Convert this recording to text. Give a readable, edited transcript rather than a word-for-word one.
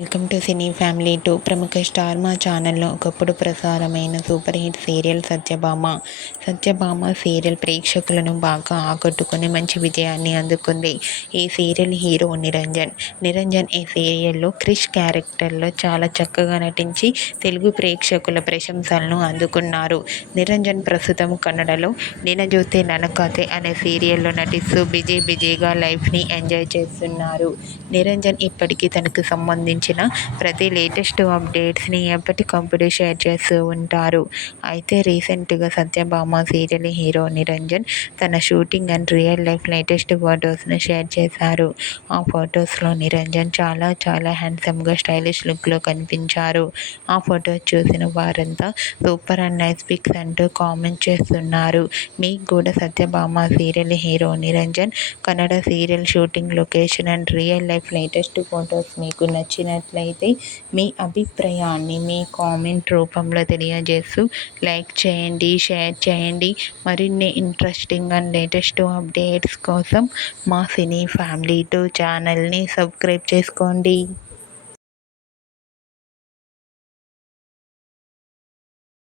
Welcome to cine family 2. ప్రముఖ star మా ఛానల్లో ఒకప్పుడు ప్రసారమైన super hit serial Satyabhama serial ప్రేక్షకులను బాగా ఆకట్టుకుని మంచి విజయాన్ని అందుకుంది. ఈ సీరియల్ హీరో నిరంజన్ ఈ సీరియల్లో క్రిష్ క్యారెక్టర్లో చాలా చక్కగా నటించి తెలుగు ప్రేక్షకుల ప్రశంసలను అందుకున్నారు. నిరంజన్ ప్రస్తుతం కన్నడలో నినజోతే ననకథే అనే సీరియల్లో నటిస్తూ బిజీగా లైఫ్ని ఎంజాయ్ చేస్తున్నారు. నిరంజన్ ఇప్పటికీ తనకు సంబంధించిన ప్రతి లేటెస్ట్ అప్డేట్స్ని ఎప్పటికప్పుడు షేర్ చేస్తూ ఉంటారు. అయితే రీసెంట్గా సత్యభామ సీరియల్ హీరో నిరంజన్ తన shooting and real life latest ఫొటోస్ను షేర్ చేశారు. ఆ ఫొటోస్లో నిరంజన్ చాలా హ్యాండ్సమ్గా స్టైలిష్ లుక్లో కనిపించారు. ఆ ఫొటోస్ చూసిన వారంతా సూపర్ అండ్ నైస్ పిక్స్ అంటూ కామెంట్ చేస్తున్నారు. మీకు కూడా Satyabhama serial hero Niranjan Kannada serial shooting location and real life latest photos మీకు నచ్చినట్లయితే మీ అభిప్రాయాన్ని మీ కామెంట్ రూపంలో తెలియజేస్తూ లైక్ చేయండి, షేర్ చేయండి. మరిన్ని ఇంట్రెస్టింగ్ అండ్ లేటెస్ట్ అప్డేట్స్ కోసం మా సినీ ఫ్యామిలీ 2 ఛానల్ని సబ్స్క్రైబ్ చేసుకోండి.